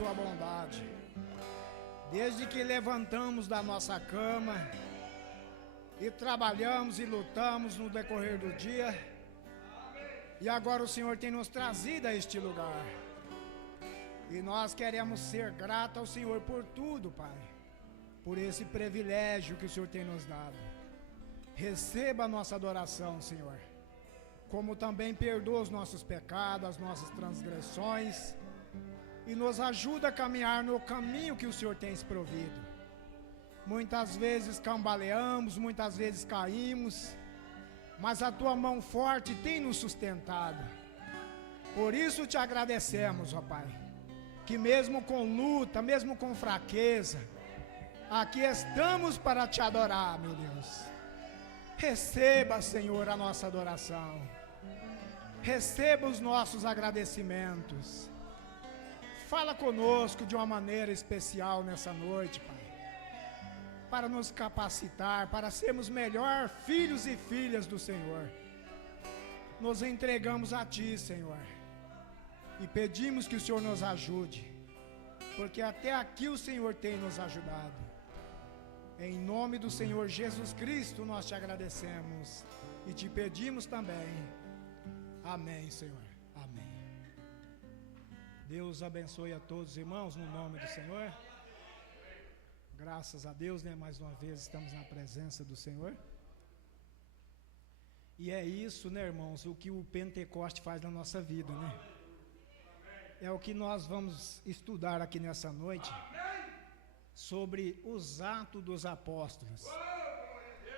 tua bondade. Desde que levantamos da nossa cama e trabalhamos e lutamos no decorrer do dia, e agora o Senhor tem nos trazido a este lugar. E nós queremos ser gratos ao Senhor por tudo, Pai, por esse privilégio que o Senhor tem nos dado. Receba a nossa adoração, Senhor, como também perdoa os nossos pecados, as nossas transgressões, e nos ajuda a caminhar no caminho que o Senhor tem provido. Muitas vezes cambaleamos, muitas vezes caímos, mas a tua mão forte tem nos sustentado. Por isso te agradecemos, ó Pai, que mesmo com luta, mesmo com fraqueza, aqui estamos para te adorar, meu Deus. Receba, Senhor, a nossa adoração. Receba os nossos agradecimentos. Fala conosco de uma maneira especial nessa noite, Pai, para nos capacitar, para sermos melhor filhos e filhas do Senhor. Nos entregamos a Ti, Senhor, e pedimos que o Senhor nos ajude, porque até aqui o Senhor tem nos ajudado. Em nome do Senhor Jesus Cristo nós te agradecemos e te pedimos também. Amém, Senhor. Amém. Deus abençoe a todos os irmãos no nome do Senhor. Graças a Deus, né? Mais uma vez estamos na presença do Senhor. E é isso, né, irmãos, o que o Pentecoste faz na nossa vida, né? É o que nós vamos estudar aqui nessa noite, sobre os atos dos apóstolos,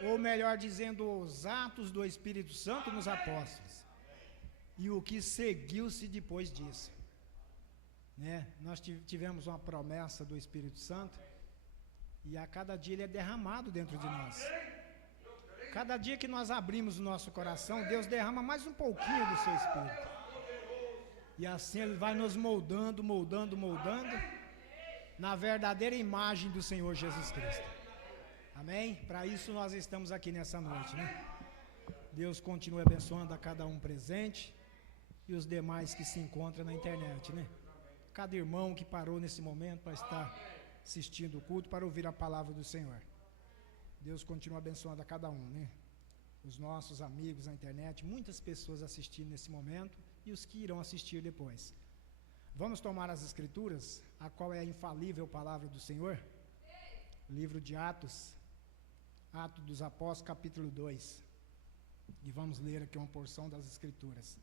ou melhor dizendo, os atos do Espírito Santo nos apóstolos, e o que seguiu-se depois disso, né? Nós tivemos uma promessa do Espírito Santo, e a cada dia ele é derramado dentro de nós. Cada dia que nós abrimos o nosso coração, Deus derrama mais um pouquinho do seu Espírito, e assim ele vai nos moldando na verdadeira imagem do Senhor Jesus Cristo. Amém? Para isso nós estamos aqui nessa noite, né? Deus continue abençoando a cada um presente e os demais que se encontram na internet, né? Cada irmão que parou nesse momento para estar assistindo o culto, para ouvir a palavra do Senhor. Deus continue abençoando a cada um, né? Os nossos amigos na internet, muitas pessoas assistindo nesse momento e os que irão assistir depois. Vamos tomar as Escrituras, a qual é a infalível palavra do Senhor. Livro de Atos, Atos dos Apóstolos, capítulo 2. E vamos ler aqui uma porção das Escrituras.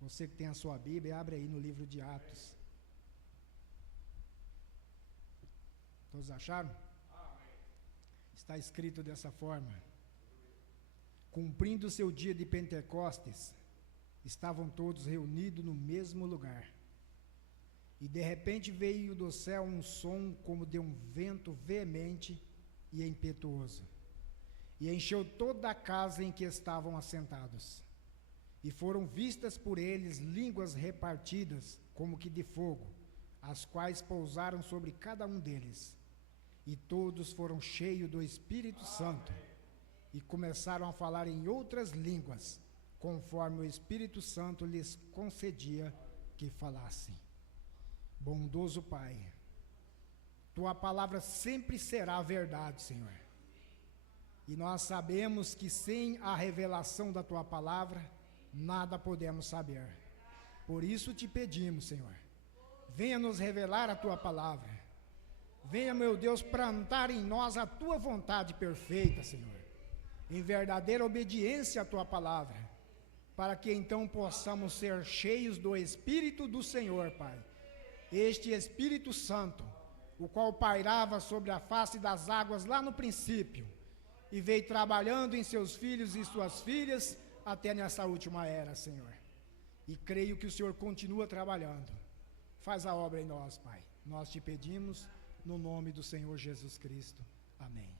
Você que tem a sua Bíblia, abre aí no livro de Atos. Todos acharam? Está escrito dessa forma: cumprindo o seu dia de Pentecostes, estavam todos reunidos no mesmo lugar. E de repente veio do céu um som como de um vento veemente e impetuoso, e encheu toda a casa em que estavam assentados. E foram vistas por eles línguas repartidas como que de fogo, as quais pousaram sobre cada um deles. E todos foram cheios do Espírito Santo, e começaram a falar em outras línguas, conforme o Espírito Santo lhes concedia que falassem. Bondoso Pai, Tua palavra sempre será a verdade, Senhor. E nós sabemos que sem a revelação da Tua palavra, nada podemos saber. Por isso te pedimos, Senhor, venha nos revelar a Tua palavra. Venha, meu Deus, plantar em nós a Tua vontade perfeita, Senhor, em verdadeira obediência à Tua palavra, para que então possamos ser cheios do Espírito do Senhor, Pai. Este Espírito Santo, o qual pairava sobre a face das águas lá no princípio, e veio trabalhando em seus filhos e suas filhas, até nessa última era, Senhor. E creio que o Senhor continua trabalhando. Faz a obra em nós, Pai. Nós te pedimos, no nome do Senhor Jesus Cristo. Amém.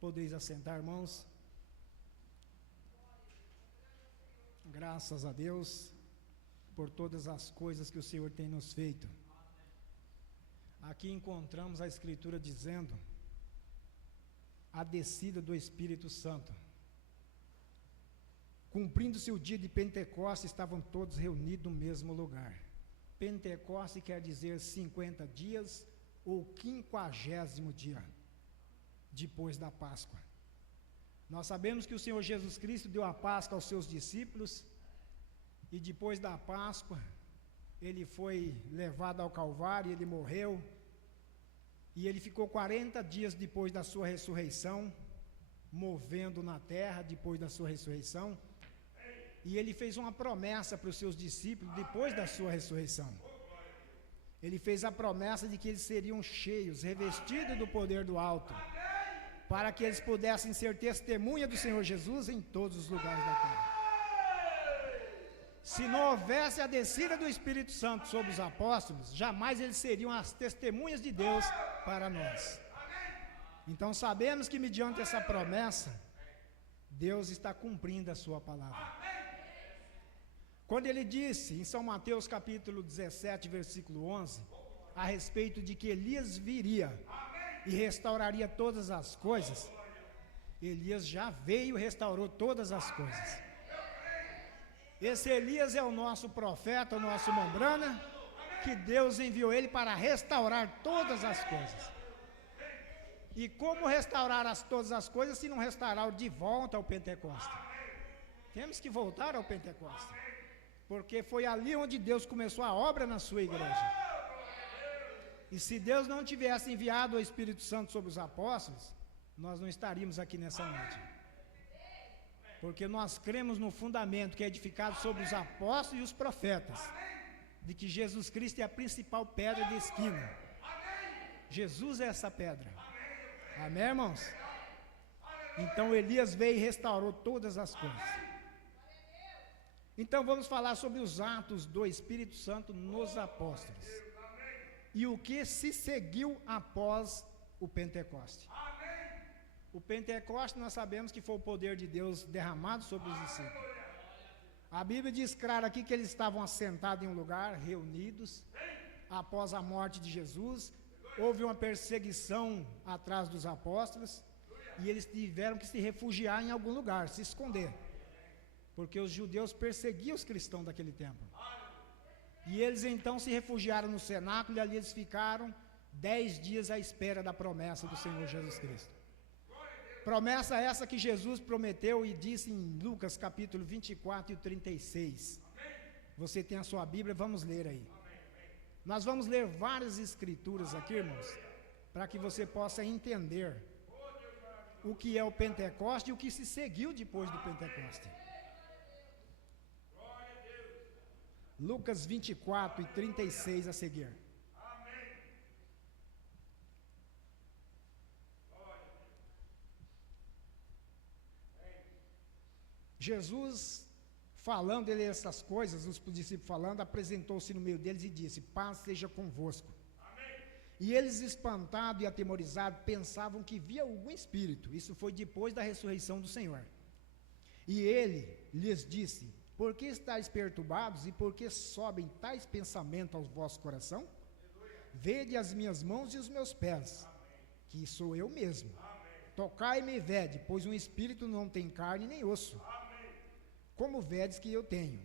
Podeis assentar, irmãos. Graças a Deus por todas as coisas que o Senhor tem nos feito. Aqui encontramos a Escritura dizendo a descida do Espírito Santo. cumprindo-se o dia de Pentecostes, estavam todos reunidos no mesmo lugar. Pentecostes quer dizer 50 dias ou 50º dia depois da Páscoa. Nós sabemos que o Senhor Jesus Cristo deu a Páscoa aos seus discípulos, e depois da Páscoa, ele foi levado ao Calvário, ele morreu, e ele ficou 40 dias depois da sua ressurreição, movendo na terra depois da sua ressurreição, e ele fez uma promessa para os seus discípulos depois da sua ressurreição. Ele fez a promessa de que eles seriam cheios, revestidos do poder do alto, para que eles pudessem ser testemunha do Senhor Jesus em todos os lugares da terra. Se não houvesse a descida do Espírito Santo sobre os apóstolos, jamais eles seriam as testemunhas de Deus para nós. Então sabemos que mediante essa promessa, Deus está cumprindo a sua palavra. Quando ele disse em São Mateus capítulo 17, versículo 11, a respeito de que Elias viria e restauraria todas as coisas, Elias já veio e restaurou todas as coisas. Esse Elias é o nosso profeta, o nosso membrana, que Deus enviou ele para restaurar todas as coisas. E como restaurar todas as coisas se não restaurar de volta ao Pentecostes? Temos que voltar ao Pentecostes, porque foi ali onde Deus começou a obra na sua igreja. E se Deus não tivesse enviado o Espírito Santo sobre os apóstolos, nós não estaríamos aqui nessa noite. Porque nós cremos no fundamento que é edificado sobre os apóstolos e os profetas, de que Jesus Cristo é a principal pedra de esquina. Jesus é essa pedra. Amém, irmãos? Então Elias veio e restaurou todas as coisas. Então vamos falar sobre os atos do Espírito Santo nos apóstolos. E o que se seguiu após o Pentecoste. O Pentecoste nós sabemos que foi o poder de Deus derramado sobre os discípulos. A Bíblia diz claro aqui que eles estavam assentados em um lugar, reunidos, após a morte de Jesus. Houve uma perseguição atrás dos apóstolos, e eles tiveram que se refugiar em algum lugar, se esconder, porque os judeus perseguiam os cristãos daquele tempo. E eles então se refugiaram no cenáculo, e ali eles ficaram 10 dias à espera da promessa do Senhor Jesus Cristo. Promessa essa que Jesus prometeu e disse em Lucas capítulo 24 e 36. Você tem a sua Bíblia, vamos ler aí. Nós vamos ler várias escrituras aqui, irmãos, para que você possa entender o que é o Pentecoste e o que se seguiu depois do Pentecoste. Lucas 24 e 36 a seguir. Jesus, falando ele essas coisas, os discípulos falando, apresentou-se no meio deles e disse: paz seja convosco. Amém. E eles, espantados e atemorizados, pensavam que via algum espírito. Isso foi depois da ressurreição do Senhor. E ele lhes disse: por que estáis perturbados e por que sobem tais pensamentos aos vossos coração? Vede as minhas mãos e os meus pés, que sou eu mesmo. Tocai-me e vede, pois um espírito não tem carne nem osso, como vedes que eu tenho.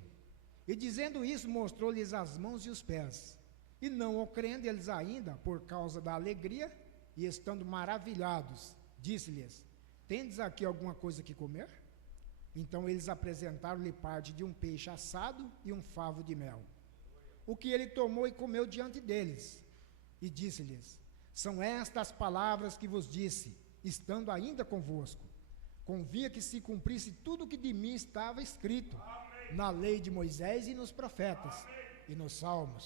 E dizendo isso, mostrou-lhes as mãos e os pés. E não o crendo eles ainda, por causa da alegria, e estando maravilhados, disse-lhes: tendes aqui alguma coisa que comer? Então eles apresentaram-lhe parte de um peixe assado e um favo de mel, o que ele tomou e comeu diante deles. E disse-lhes: são estas palavras que vos disse, estando ainda convosco. Convinha que se cumprisse tudo o que de mim estava escrito, amém, na lei de Moisés e nos profetas, amém, e nos salmos.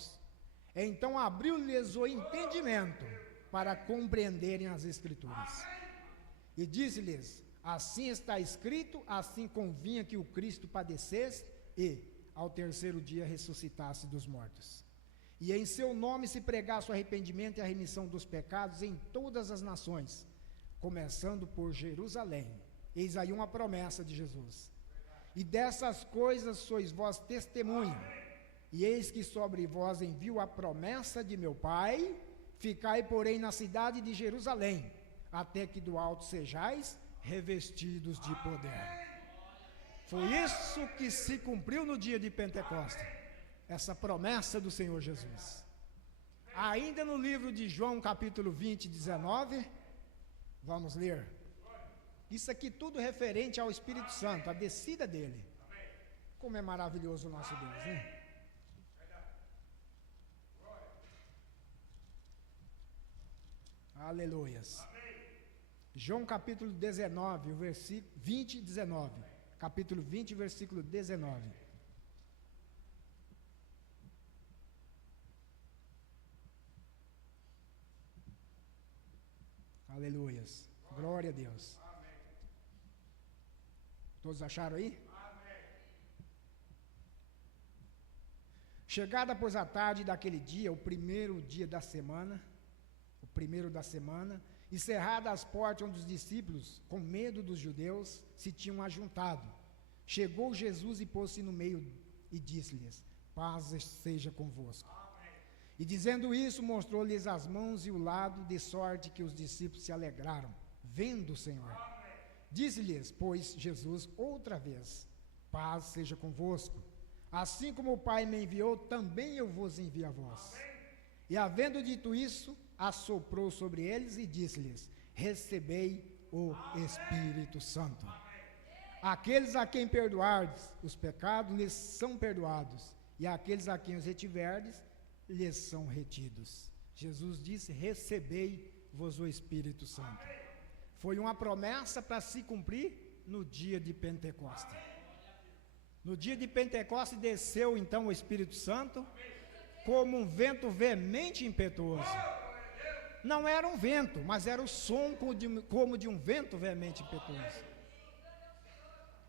Então abriu-lhes o entendimento para compreenderem as escrituras. Amém. E disse-lhes: assim está escrito, assim convinha que o Cristo padecesse e, ao terceiro dia, ressuscitasse dos mortos. E em seu nome se pregasse o arrependimento e a remissão dos pecados em todas as nações, começando por Jerusalém. Eis aí uma promessa de Jesus. E dessas coisas sois vós testemunha. E eis que sobre vós envio a promessa de meu Pai. Ficai, porém, na cidade de Jerusalém, até que do alto sejais revestidos de poder. Foi isso que se cumpriu no dia de Pentecostes, essa promessa do Senhor Jesus. Ainda no livro de João, capítulo 20, 19, vamos ler. Isso aqui tudo referente ao Espírito Santo, a descida dele. Como é maravilhoso o nosso Deus, né? Aleluias. João capítulo 19, o versículo 20 e 19. Capítulo 20, versículo 19. Aleluias. Glória a Deus. Todos acharam aí? Chegada, pois, a tarde daquele dia, o primeiro da semana, e cerradas as portas onde os discípulos, com medo dos judeus, se tinham ajuntado, chegou Jesus e pôs-se no meio e disse-lhes: paz seja convosco. E dizendo isso, mostrou-lhes as mãos e o lado, de sorte que os discípulos se alegraram, vendo o Senhor. Disse-lhes, pois, Jesus outra vez: paz seja convosco. Assim como o Pai me enviou, também eu vos envio a vós. E havendo dito isso, assoprou sobre eles e disse-lhes: recebei o Espírito Santo. Aqueles a quem perdoardes os pecados, lhes são perdoados, e aqueles a quem os retiverdes, lhes são retidos. Jesus disse: recebei-vos o Espírito Santo. Foi uma promessa para se cumprir no dia de Pentecostes. No dia de Pentecostes desceu então o Espírito Santo como um vento veemente e impetuoso. Não era um vento, mas era o som como de um vento veemente e impetuoso.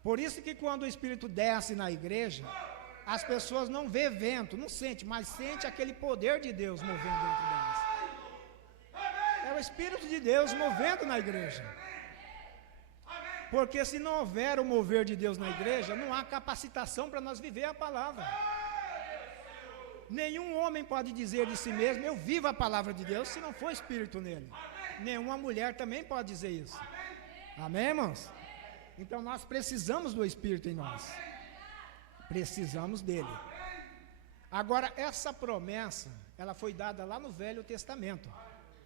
Por isso que quando o Espírito desce na igreja, as pessoas não vê vento, não sente, mas sente aquele poder de Deus movendo dentro delas. É o Espírito de Deus movendo na igreja. Porque se não houver o mover de Deus na igreja, não há capacitação para nós viver a palavra. Nenhum homem pode dizer de si mesmo: eu vivo a palavra de Deus, se não for Espírito nele. Nenhuma mulher também pode dizer isso. Amém, irmãos? Então nós precisamos do Espírito em nós. Precisamos dele. Agora, essa promessa, ela foi dada lá no Velho Testamento,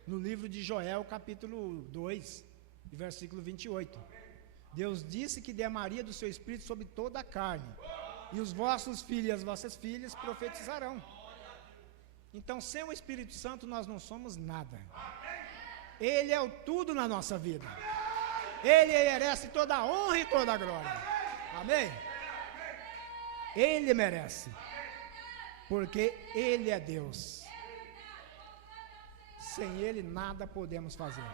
no livro de Joel, capítulo 2, versículo 28. Deus disse que derramaria do seu Espírito sobre toda a carne, e os vossos filhos e as vossas filhas profetizarão. Então, sem o Espírito Santo, nós não somos nada. Ele é o tudo na nossa vida. Ele merece toda a honra e toda a glória. Amém? Ele merece, porque Ele é Deus. Sem Ele nada podemos fazer.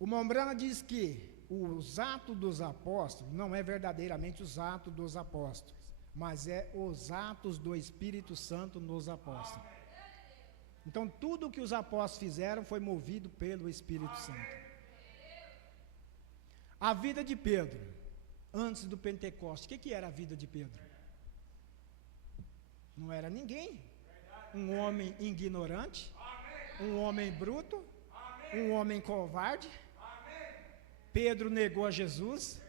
O Mombrana diz que os atos dos apóstolos não é verdadeiramente os atos dos apóstolos, mas é os atos do Espírito Santo nos apóstolos. Então tudo que os apóstolos fizeram foi movido pelo Espírito Santo. A vida de Pedro, antes do Pentecostes, o que era a vida de Pedro? Não era ninguém. Um homem ignorante, um homem bruto, um homem covarde. Pedro negou a Jesus.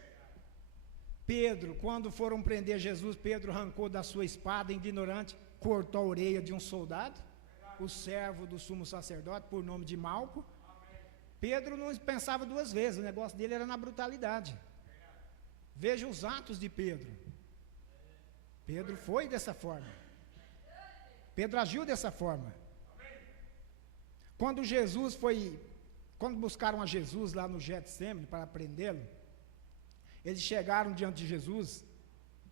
Pedro, quando foram prender Jesus, Pedro arrancou da sua espada, ignorante, cortou a orelha de um soldado, o servo do sumo sacerdote, por nome de Malco. Pedro não pensava duas vezes, o negócio dele era na brutalidade. Veja os atos de Pedro. Pedro foi dessa forma. Pedro agiu dessa forma. Quando buscaram a Jesus lá no Getsemane para prendê-lo, eles chegaram diante de Jesus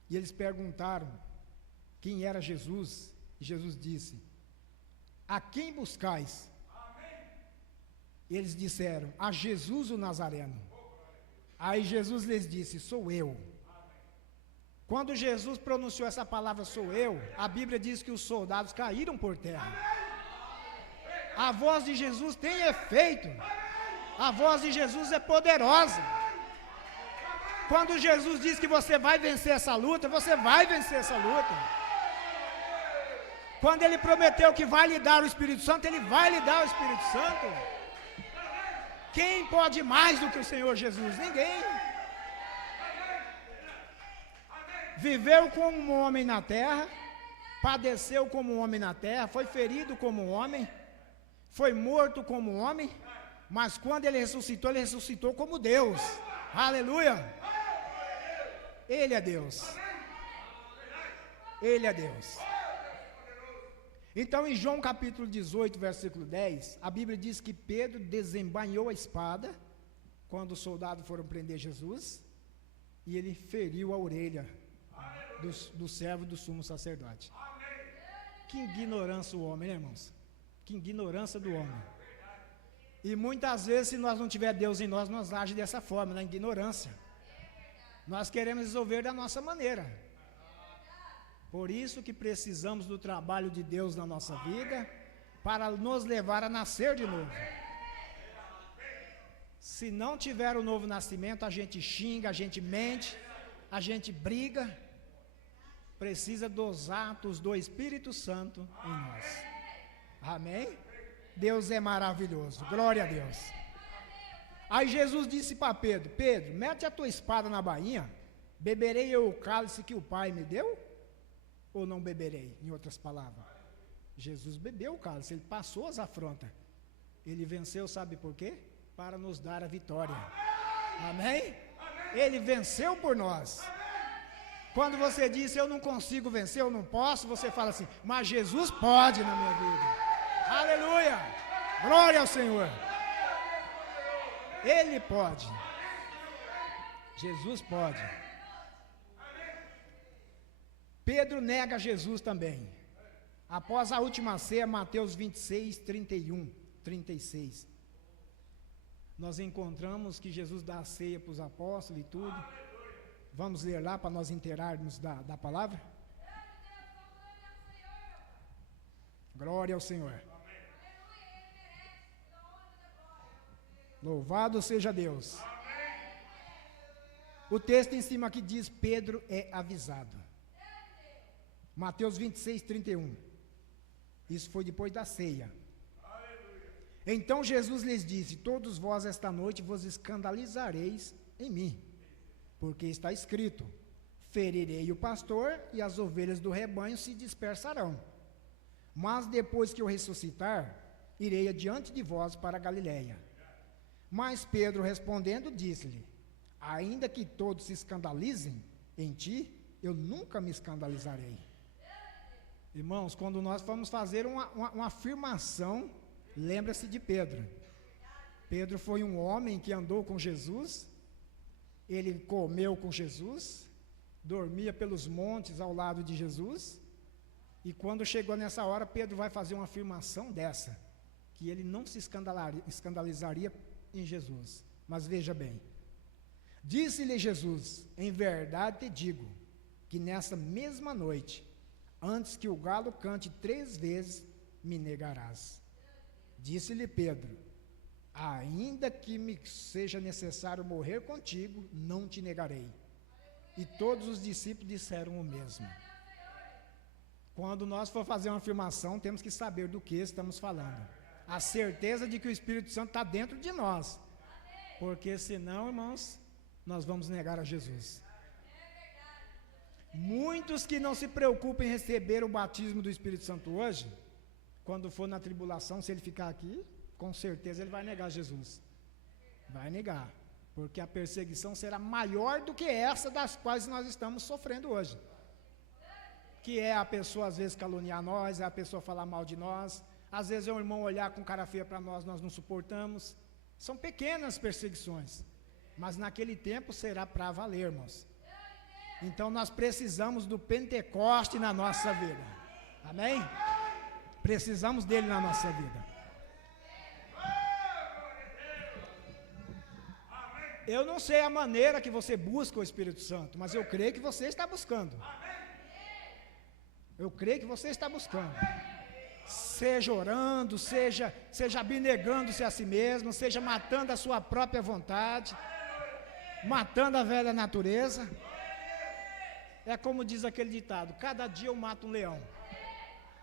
e eles perguntaram quem era Jesus. E Jesus disse: a quem buscais? Eles disseram: a Jesus o Nazareno. Aí Jesus lhes disse: sou eu. Quando Jesus pronunciou essa palavra, sou eu, a Bíblia diz que os soldados caíram por terra. A voz de Jesus tem efeito. A voz de Jesus é poderosa. Quando Jesus diz que você vai vencer essa luta, você vai vencer essa luta. Quando Ele prometeu que vai lhe dar o Espírito Santo, Ele vai lhe dar o Espírito Santo. Quem pode mais do que o Senhor Jesus? Ninguém. viveu como um homem na terra, padeceu como um homem na terra, foi ferido como um homem, foi morto como um homem, mas quando ele ressuscitou como Deus. Aleluia! Ele é Deus. Ele é Deus. Então, em João capítulo 18, versículo 10, a Bíblia diz que Pedro desembainhou a espada quando os soldados foram prender Jesus, e ele feriu a orelha do servo do sumo sacerdote. Que ignorância o homem, né, irmãos? Que ignorância do homem. E muitas vezes, se nós não tiver Deus em nós, nós agimos dessa forma, na ignorância. Nós queremos resolver da nossa maneira. Por isso que precisamos do trabalho de Deus na nossa vida, para nos levar a nascer de novo. Se não tiver o novo nascimento, a gente xinga, a gente mente, a gente briga. Precisa dos atos do Espírito Santo em nós. Amém? Deus é maravilhoso, glória a Deus. Aí Jesus disse para Pedro: Pedro, mete a tua espada na bainha, beberei eu o cálice que o Pai me deu? Ou não beberei? Em outras palavras, Jesus bebeu o cálice, ele passou as afrontas, ele venceu, sabe por quê? Para nos dar a vitória. Amém? Ele venceu por nós. Quando você diz eu não consigo vencer, eu não posso, você fala assim, mas Jesus pode na minha vida. Aleluia! Glória ao Senhor. Ele pode. Jesus pode. Pedro nega Jesus também. Após a última ceia, Mateus 26, 31, 36. Nós encontramos que Jesus dá a ceia para os apóstolos e tudo. Vamos ler lá para nós inteirarmos da palavra? Glória ao Senhor. Louvado seja Deus. O texto em cima aqui diz: Pedro é avisado. Mateus 26, 31. Isso foi depois da ceia. Então Jesus lhes disse: todos vós esta noite vos escandalizareis em mim, porque está escrito: ferirei o pastor e as ovelhas do rebanho se dispersarão. Mas depois que eu ressuscitar, irei adiante de vós para a Galiléia. Mas Pedro respondendo disse-lhe: ainda que todos se escandalizem em ti, eu nunca me escandalizarei. Irmãos, quando nós vamos fazer uma afirmação, lembra-se de Pedro. Pedro foi um homem que andou com Jesus, ele comeu com Jesus, dormia pelos montes ao lado de Jesus, e quando chegou nessa hora, Pedro vai fazer uma afirmação dessa, que ele não se escandalizaria em Jesus. Mas veja bem, disse-lhe Jesus: em verdade te digo, que nessa mesma noite, antes que o galo cante 3 vezes, me negarás. Disse-lhe Pedro: ainda que me seja necessário morrer contigo, não te negarei. E todos os discípulos disseram o mesmo. Quando nós for fazer uma afirmação, temos que saber do que estamos falando. A certeza de que o Espírito Santo está dentro de nós. Porque senão, irmãos, nós vamos negar a Jesus. Muitos que não se preocupam em receber o batismo do Espírito Santo hoje, quando for na tribulação, se ele ficar aqui, com certeza ele vai negar Jesus. Vai negar, porque a perseguição será maior do que essa das quais nós estamos sofrendo hoje. Que é a pessoa às vezes caluniar nós, é a pessoa falar mal de nós, às vezes é um irmão olhar com cara feia para nós, nós não suportamos. São pequenas perseguições, mas naquele tempo será para valer, irmãos. Então nós precisamos do Pentecoste na nossa vida. Amém? Precisamos dele na nossa vida. Eu não sei a maneira que você busca o Espírito Santo, mas eu creio que você está buscando. Eu creio que você está buscando. Seja orando, seja abnegando-se a si mesmo, seja matando a sua própria vontade, matando a velha natureza. É como diz aquele ditado: cada dia eu mato um leão.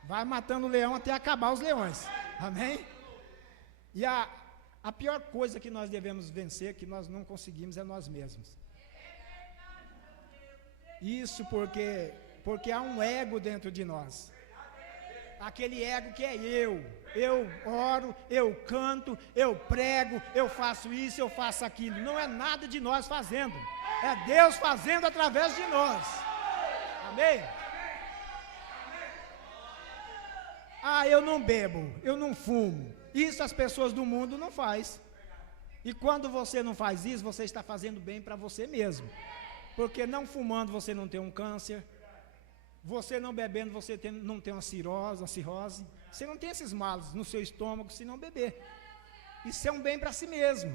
Vai matando o leão até acabar os leões. Amém? E a pior coisa que nós devemos vencer, que nós não conseguimos, é nós mesmos. Isso porque há um ego dentro de nós. Aquele ego que é eu oro, eu canto, eu prego, eu faço isso, eu faço aquilo. Não é nada de nós fazendo, é Deus fazendo através de nós. Amém? Ah, eu não bebo, eu não fumo. Isso as pessoas do mundo não faz. E quando você não faz isso, você está fazendo bem para você mesmo. Porque não fumando você não tem um câncer. Você não bebendo, você não tem uma cirrose. Você não tem esses males no seu estômago se não beber. Isso é um bem para si mesmo.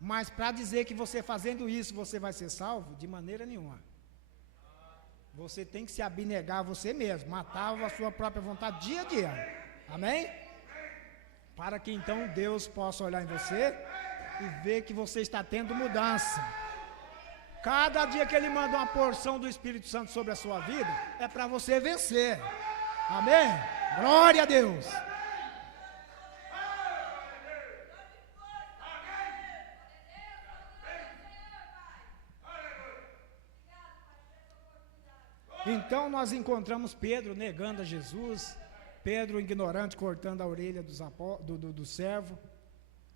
Mas para dizer que você fazendo isso, você vai ser salvo, de maneira nenhuma. Você tem que se abnegar a você mesmo, matar a sua própria vontade dia a dia. Amém? Para que então Deus possa olhar em você e ver que você está tendo mudança. Cada dia que Ele manda uma porção do Espírito Santo sobre a sua vida, é para você vencer. Amém? Glória a Deus. Então nós encontramos Pedro negando a Jesus, Pedro ignorante cortando a orelha do servo.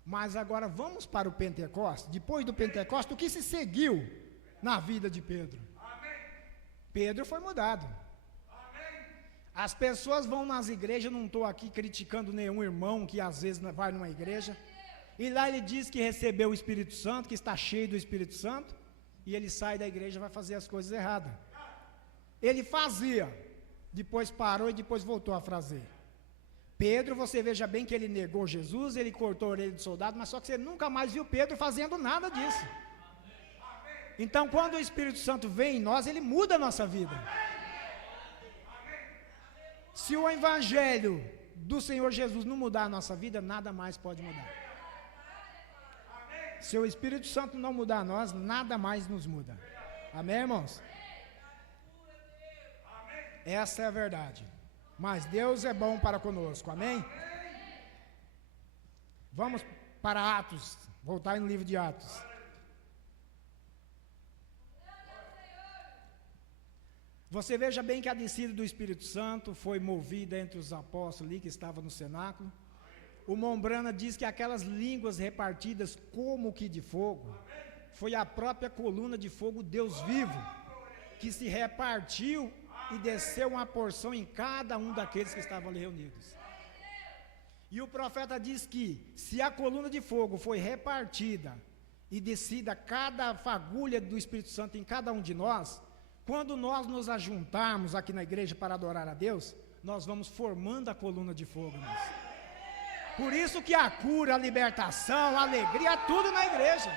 Mas agora vamos para o Pentecostes. Depois do Pentecostes, o que se seguiu na vida de Pedro? Pedro foi mudado. As pessoas vão nas igrejas, não estou aqui criticando nenhum irmão que às vezes vai numa igreja, e lá ele diz que recebeu o Espírito Santo, que está cheio do Espírito Santo, e ele sai da igreja e vai fazer as coisas erradas. Ele fazia, depois parou e depois voltou a fazer. Pedro, você veja bem que ele negou Jesus, ele cortou a orelha do soldado, mas só que você nunca mais viu Pedro fazendo nada disso. Então, quando o Espírito Santo vem em nós, ele muda a nossa vida. Se o Evangelho do Senhor Jesus não mudar a nossa vida, nada mais pode mudar. Se o Espírito Santo não mudar nós, nada mais nos muda. Amém, irmãos? Essa é a verdade. Mas Deus é bom para conosco, amém? Vamos para Atos, voltar no livro de Atos. Você veja bem que a descida do Espírito Santo foi movida entre os apóstolos ali que estavam no cenáculo. O Mombrana diz que aquelas línguas repartidas como que de fogo, foi a própria coluna de fogo, Deus vivo, que se repartiu e desceu uma porção em cada um daqueles que estavam ali reunidos. E o profeta diz que se a coluna de fogo foi repartida e descida cada fagulha do Espírito Santo em cada um de nós, quando nós nos ajuntarmos aqui na igreja para adorar a Deus, nós vamos formando a coluna de fogo. Por isso que a cura, a libertação, a alegria, tudo na igreja.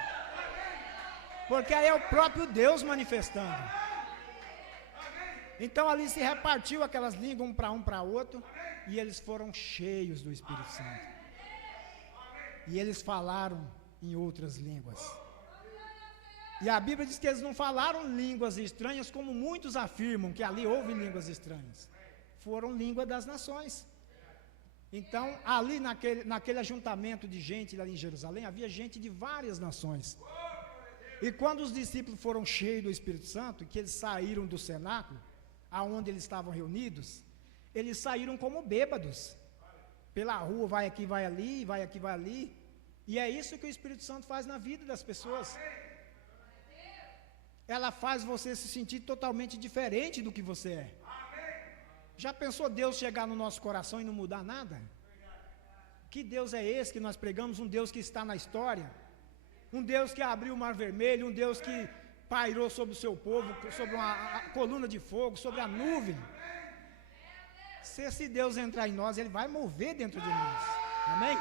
Porque aí é o próprio Deus manifestando. Então ali se repartiu aquelas línguas um para outro, e eles foram cheios do Espírito Santo. E eles falaram em outras línguas. E a Bíblia diz que eles não falaram línguas estranhas, como muitos afirmam que ali houve línguas estranhas. Foram língua das nações. Então, ali naquele ajuntamento de gente ali em Jerusalém, havia gente de várias nações. E quando os discípulos foram cheios do Espírito Santo, que eles saíram do cenáculo, aonde eles estavam reunidos, eles saíram como bêbados. Pela rua, vai aqui, vai ali, vai aqui, vai ali. E é isso que o Espírito Santo faz na vida das pessoas. Ela faz você se sentir totalmente diferente do que você é. Já pensou Deus chegar no nosso coração e não mudar nada? Que Deus é esse que nós pregamos? Um Deus que está na história, um Deus que abriu o mar vermelho, um Deus que pairou sobre o seu povo, sobre uma coluna de fogo, sobre a nuvem. Se esse Deus entrar em nós, Ele vai mover dentro de nós. Amém?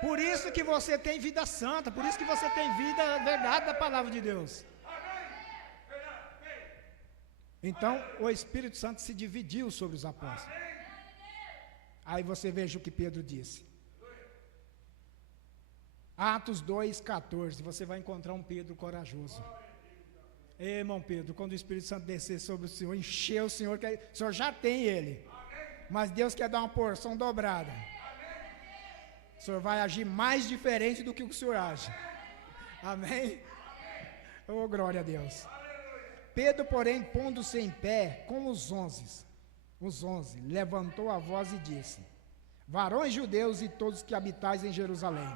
Por isso que você tem vida santa, por isso que você tem vida verdade da palavra de Deus. Então, o Espírito Santo se dividiu sobre os apóstolos. Aí você veja o que Pedro disse. Atos 2,14, você vai encontrar um Pedro corajoso. Ei, irmão Pedro, quando o Espírito Santo descer sobre o Senhor, encher o Senhor já tem ele. Mas Deus quer dar uma porção dobrada. O Senhor vai agir mais diferente do que o Senhor age. Amém? Oh, glória a Deus. Pedro, porém, pondo-se em pé com os onze, levantou a voz e disse: varões judeus e todos que habitais em Jerusalém,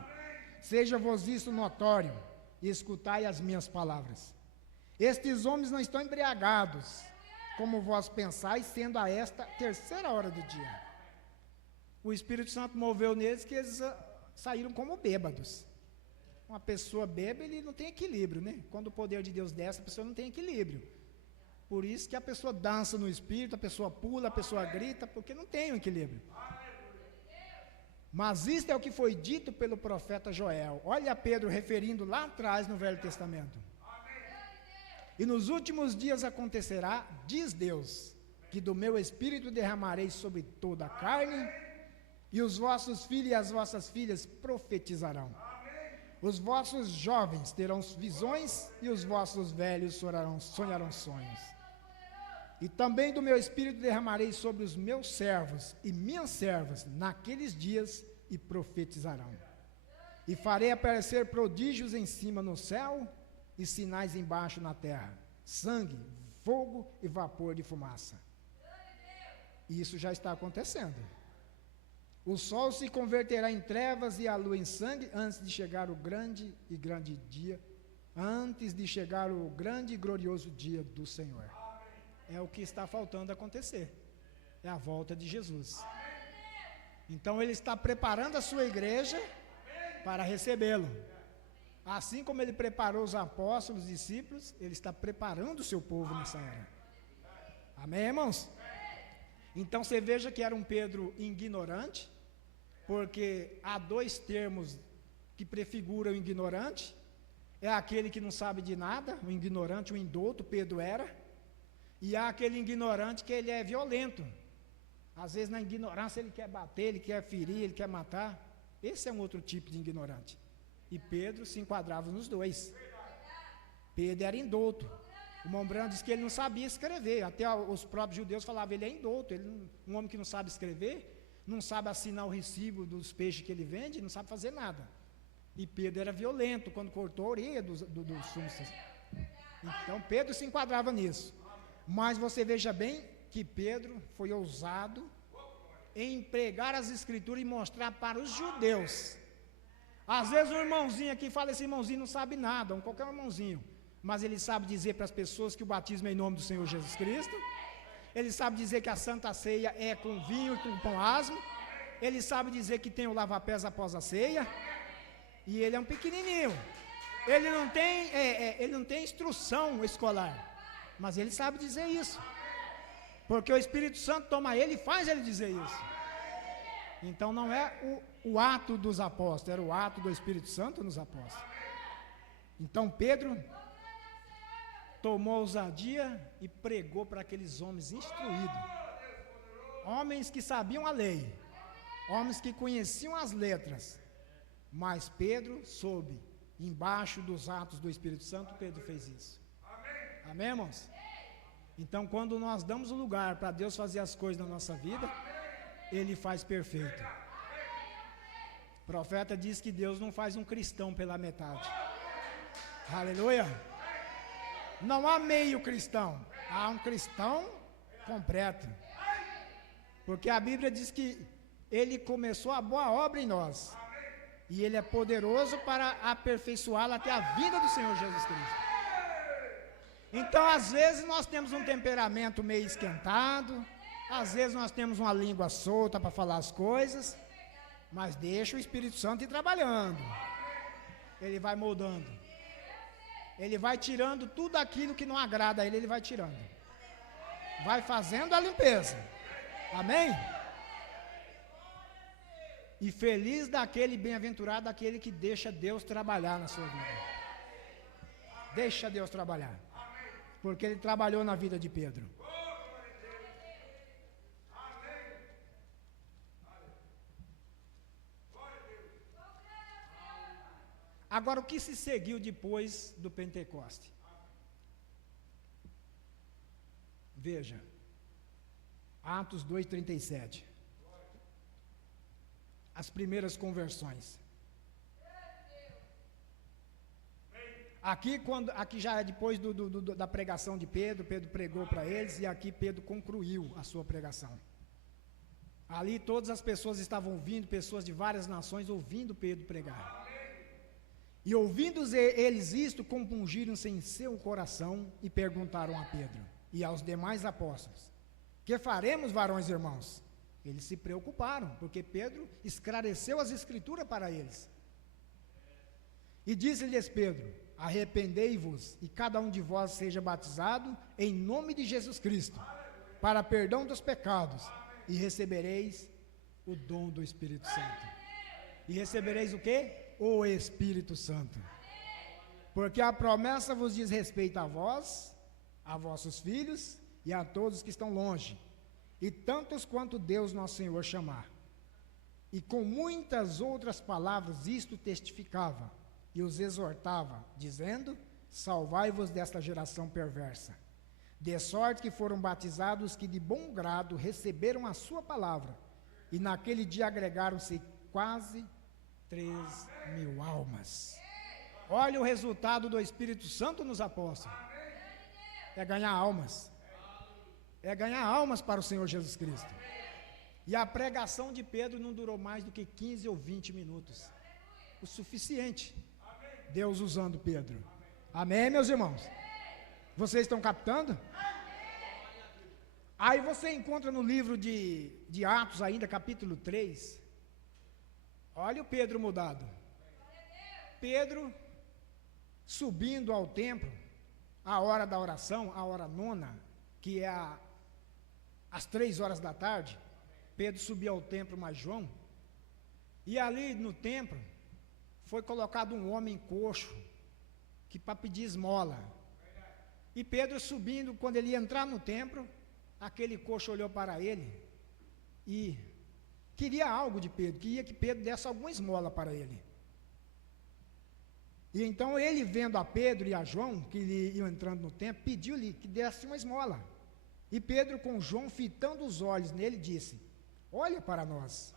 seja-vos isso notório, e escutai as minhas palavras. Estes homens não estão embriagados, como vós pensais, sendo a esta terceira hora do dia. O Espírito Santo moveu neles que eles saíram como bêbados. Uma pessoa bêbada, ele não tem equilíbrio, né? Quando o poder de Deus desce, a pessoa não tem equilíbrio. Por isso que a pessoa dança no Espírito, a pessoa pula, a pessoa grita, porque não tem o equilíbrio. Mas isto é o que foi dito pelo profeta Joel. Olha Pedro referindo lá atrás no Velho Testamento. E nos últimos dias acontecerá, diz Deus, que do meu Espírito derramarei sobre toda a carne, e os vossos filhos e as vossas filhas profetizarão. Os vossos jovens terão visões, e os vossos velhos sonharão sonhos. E também do meu Espírito derramarei sobre os meus servos e minhas servas naqueles dias, e profetizarão. E farei aparecer prodígios em cima no céu, e sinais embaixo na terra: sangue, fogo e vapor de fumaça. E isso já está acontecendo. O sol se converterá em trevas e a lua em sangue antes de chegar o grande dia, antes de chegar o grande e glorioso dia do Senhor. É o que está faltando acontecer. É a volta de Jesus. Então ele está preparando a sua igreja para recebê-lo. Assim como ele preparou os apóstolos, os discípulos, ele está preparando o seu povo nessa era. Amém, irmãos? Então você veja que era um Pedro ignorante, porque há dois termos que prefiguram o ignorante. É aquele que não sabe de nada, o ignorante, o indouto, Pedro era. E há aquele ignorante que ele é violento. Às vezes na ignorância ele quer bater, ele quer ferir, ele quer matar. Esse é um outro tipo de ignorante. E Pedro se enquadrava nos dois. Pedro era indouto. O irmão Branco diz que ele não sabia escrever. Até os próprios judeus falavam, ele é indouto. Um homem que não sabe escrever, não sabe assinar o recibo dos peixes que ele vende, não sabe fazer nada. E Pedro era violento quando cortou a orelha dos sumos. Então Pedro se enquadrava nisso. Mas você veja bem que Pedro foi ousado em pregar as escrituras e mostrar para os judeus. Às vezes um irmãozinho aqui fala, esse irmãozinho não sabe nada, qualquer irmãozinho, mas ele sabe dizer para as pessoas que o batismo é em nome do Senhor Jesus Cristo, ele sabe dizer que a Santa Ceia é com vinho e com pão asmo, ele sabe dizer que tem o lava-pés após a ceia, e ele é um pequenininho, ele não tem instrução escolar, mas ele sabe dizer isso, porque o Espírito Santo toma ele e faz ele dizer isso. Então não é o ato dos apóstolos, era o ato do Espírito Santo nos apóstolos. Então Pedro tomou ousadia e pregou para aqueles homens instruídos, homens que sabiam a lei, homens que conheciam as letras, mas Pedro soube, embaixo dos atos do Espírito Santo, Pedro fez isso. Amém, irmãos? Então quando nós damos o lugar para Deus fazer as coisas na nossa vida, Ele faz perfeito. O profeta diz que Deus não faz um cristão pela metade. Aleluia! Não há meio cristão, há um cristão completo. Porque a Bíblia diz que Ele começou a boa obra em nós. E Ele é poderoso para aperfeiçoá-la até a vinda do Senhor Jesus Cristo. Então, às vezes, nós temos um temperamento meio esquentado, às vezes nós temos uma língua solta para falar as coisas, mas deixa o Espírito Santo ir trabalhando. Ele vai moldando. Ele vai tirando tudo aquilo que não agrada a Ele, Ele vai tirando. Vai fazendo a limpeza. Amém? E feliz daquele, bem-aventurado, daquele que deixa Deus trabalhar na sua vida. Deixa Deus trabalhar. Porque Ele trabalhou na vida de Pedro. Agora, o que se seguiu depois do Pentecoste? Veja, Atos 2:37. As primeiras conversões. Aqui já é depois da pregação de Pedro. Pedro pregou para eles e aqui Pedro concluiu a sua pregação. Ali todas as pessoas estavam ouvindo, pessoas de várias nações ouvindo Pedro pregar. E ouvindo eles isto, compungiram-se em seu coração e perguntaram a Pedro e aos demais apóstolos: que faremos, varões e irmãos? Eles se preocuparam, porque Pedro esclareceu as escrituras para eles. E disse-lhes Pedro: arrependei-vos e cada um de vós seja batizado em nome de Jesus Cristo, para perdão dos pecados, e recebereis o dom do Espírito Santo. E recebereis o quê? O Espírito Santo. Porque a promessa vos diz respeito a vós, a vossos filhos e a todos que estão longe, e tantos quanto Deus nosso Senhor chamar. E com muitas outras palavras isto testificava e os exortava, dizendo: salvai-vos desta geração perversa. De sorte que foram batizados que de bom grado receberam a sua palavra, e naquele dia agregaram-se quase 3.000 almas. Olha o resultado do Espírito Santo nos apóstolos. É ganhar almas. É ganhar almas para o Senhor Jesus Cristo. E a pregação de Pedro não durou mais do que 15 ou 20 minutos. O suficiente. Deus usando Pedro. Amém, meus irmãos? Vocês estão captando? Aí você encontra no livro de Atos ainda, capítulo 3. Olha o Pedro mudado. Pedro subindo ao templo, a hora da oração, a hora nona, que é às 3 horas da tarde. Pedro subiu ao templo mais João, e ali no templo foi colocado um homem coxo, que para pedir esmola. E Pedro subindo, quando ele ia entrar no templo, aquele coxo olhou para ele e queria algo de Pedro, queria que Pedro desse alguma esmola para ele. E então ele, vendo a Pedro e a João, que iam entrando no templo, pediu-lhe que desse uma esmola. E Pedro, com João fitando os olhos nele, disse: olha para nós.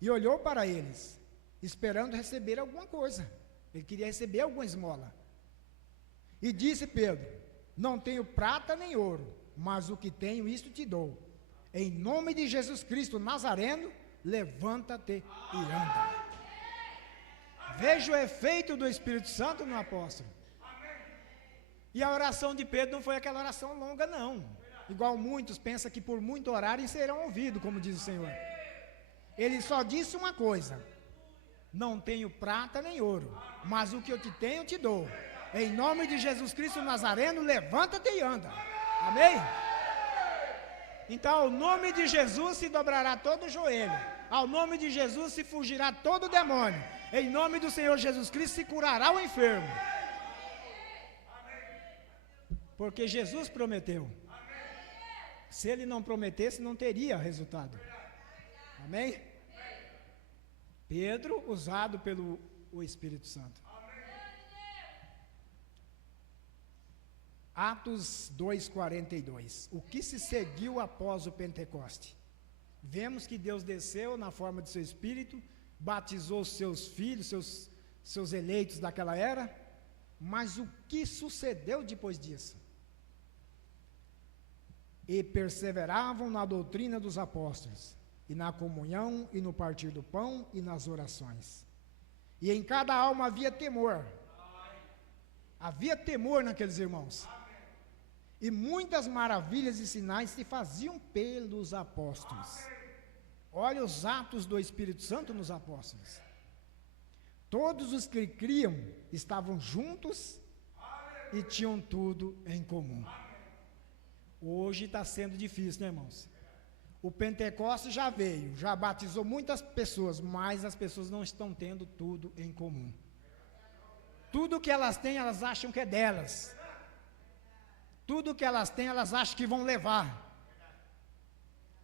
E olhou para eles, esperando receber alguma coisa. Ele queria receber alguma esmola. E disse Pedro: não tenho prata nem ouro, mas o que tenho, isto te dou. Em nome de Jesus Cristo Nazareno, levanta-te e anda. Veja o efeito do Espírito Santo no apóstolo. E a oração de Pedro não foi aquela oração longa, não. Igual muitos pensam que por muito orarem serão ouvidos, como diz o Senhor. Ele só disse uma coisa: não tenho prata nem ouro, mas o que eu te tenho, eu te dou. Em nome de Jesus Cristo Nazareno, levanta-te e anda. Amém? Então, ao nome de Jesus se dobrará todo o joelho. Ao nome de Jesus se fugirá todo o demônio. Em nome do Senhor Jesus Cristo se curará o enfermo. Porque Jesus prometeu. Se ele não prometesse, não teria resultado. Amém? Pedro, usado pelo Espírito Santo. Atos 2:42. O que se seguiu após o Pentecoste? Vemos que Deus desceu na forma de seu Espírito, batizou seus filhos, seus eleitos daquela era, mas o que sucedeu depois disso? E perseveravam na doutrina dos apóstolos, e na comunhão, e no partir do pão, e nas orações. E em cada alma havia temor. Havia temor naqueles irmãos. E muitas maravilhas e sinais se faziam pelos apóstolos. Olha os atos do Espírito Santo nos apóstolos. Todos os que criam estavam juntos e tinham tudo em comum. Hoje está sendo difícil, né, irmãos? O Pentecostes já veio, já batizou muitas pessoas, mas as pessoas não estão tendo tudo em comum. Tudo que elas têm, elas acham que é delas. Tudo que elas têm, elas acham que vão levar.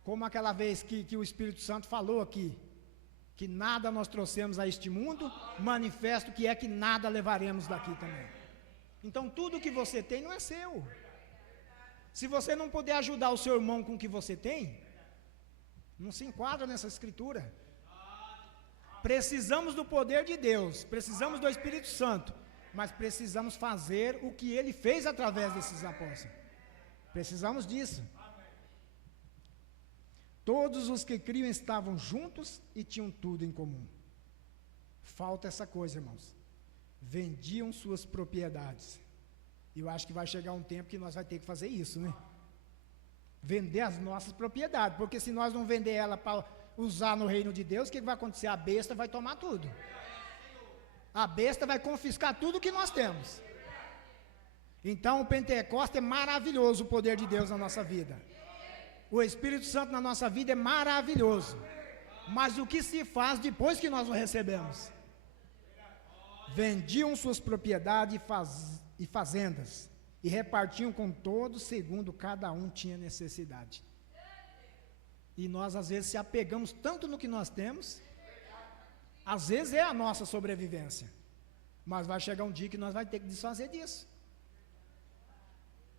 Como aquela vez que o Espírito Santo falou aqui, que nada nós trouxemos a este mundo, manifesto que é que nada levaremos daqui também. Então tudo que você tem não é seu. Se você não puder ajudar o seu irmão com o que você tem, não se enquadra nessa escritura. Precisamos do poder de Deus, precisamos do Espírito Santo, mas precisamos fazer o que ele fez através desses apóstolos. Precisamos disso. Todos os que criam estavam juntos e tinham tudo em comum. Falta essa coisa, irmãos. Vendiam suas propriedades. E eu acho que vai chegar um tempo que nós vamos ter que fazer isso, né? Vender as nossas propriedades, porque se nós não vender ela para usar no reino de Deus, o que vai acontecer? A besta vai tomar tudo. A besta vai confiscar tudo que nós temos. Então o Pentecostes é maravilhoso, o poder de Deus na nossa vida. O Espírito Santo na nossa vida é maravilhoso. Mas o que se faz depois que nós o recebemos? Vendiam suas propriedades e fazendas e repartiam com todos segundo cada um tinha necessidade. E nós às vezes se apegamos tanto no que nós temos, às vezes é a nossa sobrevivência, mas vai chegar um dia que nós vamos ter que desfazer disso.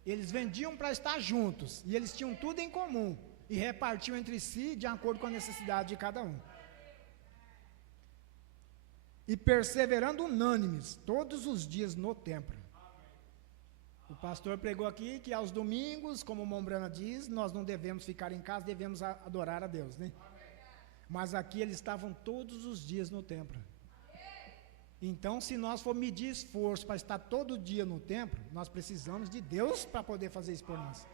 Eles vendiam para estar juntos, e eles tinham tudo em comum, e repartiam entre si de acordo com a necessidade de cada um. E perseverando unânimes todos os dias no templo. O pastor pregou aqui que aos domingos, como o Mombrana diz, nós não devemos ficar em casa, devemos adorar a Deus, né? Mas aqui eles estavam todos os dias no templo. Então, se nós for medir esforço para estar todo dia no templo, nós precisamos de Deus para poder fazer isso por nós.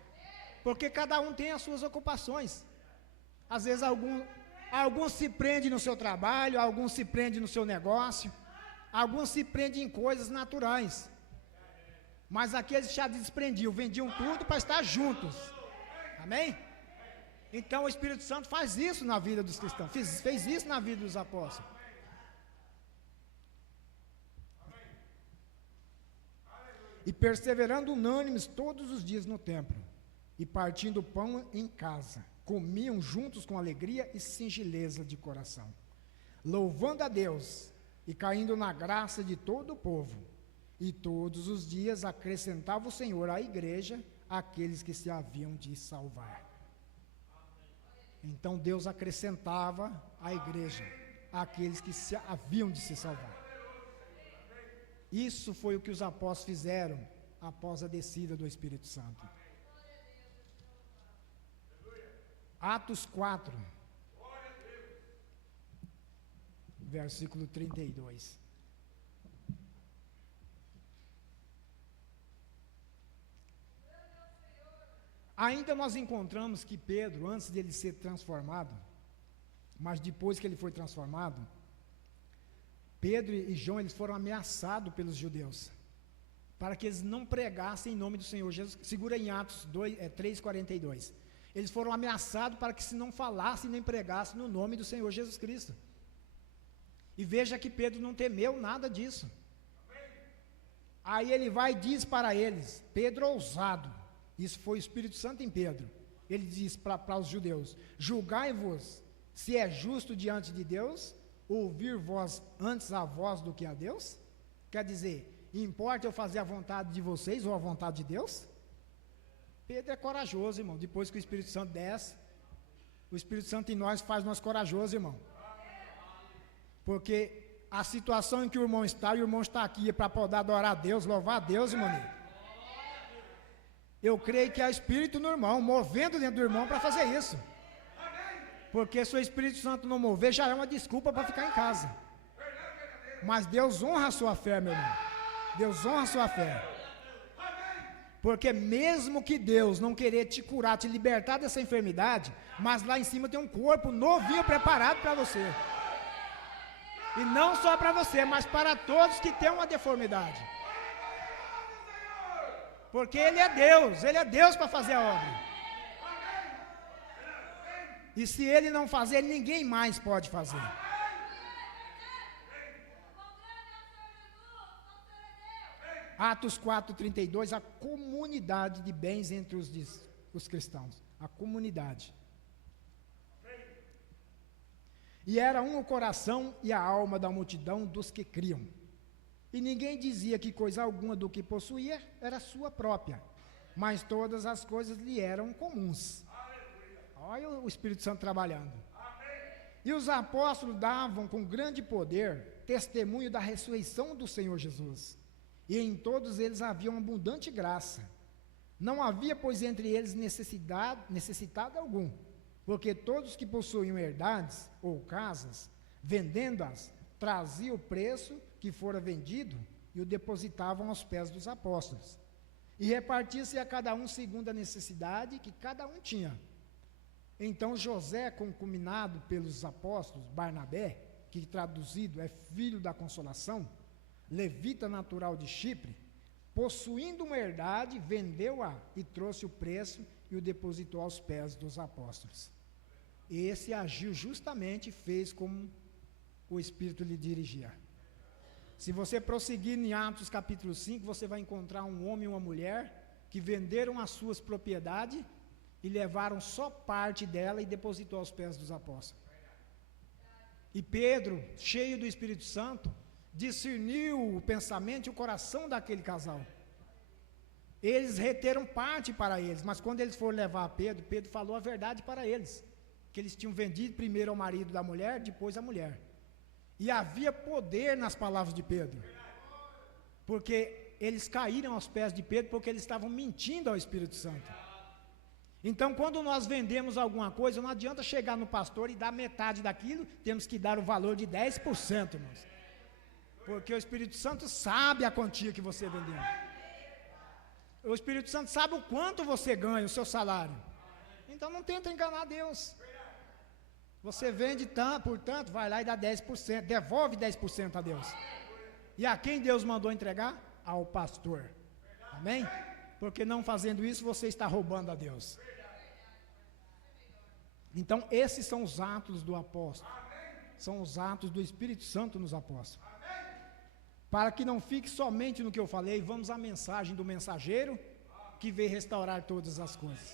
Porque cada um tem as suas ocupações. Às vezes alguns se prendem no seu trabalho, alguns se prendem no seu negócio, alguns se prendem em coisas naturais. Mas aqueles já desprendiam, vendiam tudo para estar juntos. Amém? Então o Espírito Santo faz isso na vida dos cristãos, fez isso na vida dos apóstolos. E perseverando unânimes todos os dias no templo, e partindo o pão em casa, comiam juntos com alegria e singeleza de coração, louvando a Deus e caindo na graça de todo o povo. E todos os dias acrescentava o Senhor à igreja aqueles que se haviam de salvar. Então Deus acrescentava à igreja aqueles que se haviam de se salvar. Isso foi o que os apóstolos fizeram após a descida do Espírito Santo. Atos 4, versículo 32. Ainda nós encontramos que Pedro, antes dele ser transformado, mas depois que ele foi transformado, Pedro e João, eles foram ameaçados pelos judeus, para que eles não pregassem em nome do Senhor Jesus. Segura em Atos 3,42. Eles foram ameaçados para que se não falassem nem pregassem no nome do Senhor Jesus Cristo. E veja que Pedro não temeu nada disso. Aí ele vai e diz para eles, Pedro ousado, isso foi o Espírito Santo em Pedro, ele diz para os judeus, julgai-vos se é justo diante de Deus, ouvir vós antes a voz do que a Deus? Quer dizer, importa eu fazer a vontade de vocês ou a vontade de Deus? Pedro é corajoso, irmão. Depois que o Espírito Santo desce, o Espírito Santo em nós faz nós corajosos, irmão. Porque a situação em que o irmão está, e o irmão está aqui para poder adorar a Deus, louvar a Deus, irmão. Eu creio que há Espírito no irmão, movendo dentro do irmão para fazer isso. Porque se o Espírito Santo não mover, já é uma desculpa para ficar em casa. Mas Deus honra a sua fé, meu irmão. Deus honra a sua fé. Porque mesmo que Deus não querer te curar, te libertar dessa enfermidade, mas lá em cima tem um corpo novinho preparado para você. E não só para você, mas para todos que têm uma deformidade. Porque Ele é Deus para fazer a obra. E se Ele não fazer, ninguém mais pode fazer. Atos 4,32, a comunidade de bens entre os cristãos. A comunidade. E era um o coração e a alma da multidão dos que criam. E ninguém dizia que coisa alguma do que possuía era sua própria, mas todas as coisas lhe eram comuns. Olha o Espírito Santo trabalhando. E os apóstolos davam com grande poder testemunho da ressurreição do Senhor Jesus. e em todos eles havia uma abundante graça. Não havia, pois, entre eles necessitado algum, porque todos que possuíam herdades ou casas, vendendo-as, traziam o preço que fora vendido e o depositavam aos pés dos apóstolos. E repartia-se a cada um segundo a necessidade que cada um tinha. Então José, concuminado pelos apóstolos, Barnabé, que traduzido é filho da consolação, levita natural de Chipre, possuindo uma herdade, vendeu-a e trouxe o preço e o depositou aos pés dos apóstolos. Esse agiu justamente e fez como o Espírito lhe dirigia. Se você prosseguir em Atos capítulo 5, você vai encontrar um homem e uma mulher que venderam as suas propriedades e levaram só parte dela e depositou aos pés dos apóstolos. E Pedro, cheio do Espírito Santo, discerniu o pensamento e o coração daquele casal. Eles reteram parte para eles, mas quando eles foram levar a Pedro, Pedro falou a verdade para eles, que eles tinham vendido primeiro ao marido da mulher, depois à mulher. E havia poder nas palavras de Pedro, porque eles caíram aos pés de Pedro, porque eles estavam mentindo ao Espírito Santo. Então, quando nós vendemos alguma coisa, não adianta chegar no pastor e dar metade daquilo, temos que dar o valor de 10%, irmãos. Porque o Espírito Santo sabe a quantia que você vendeu. O Espírito Santo sabe o quanto você ganha, o seu salário. Então, não tenta enganar Deus. Você vende tanto, portanto, vai lá e dá 10%, devolve 10% a Deus. E a quem Deus mandou entregar? Ao pastor. Amém? Porque não fazendo isso, você está roubando a Deus. Então, esses são os atos do apóstolo. São os atos do Espírito Santo nos apóstolos. Para que não fique somente no que eu falei, vamos à mensagem do mensageiro que veio restaurar todas as coisas.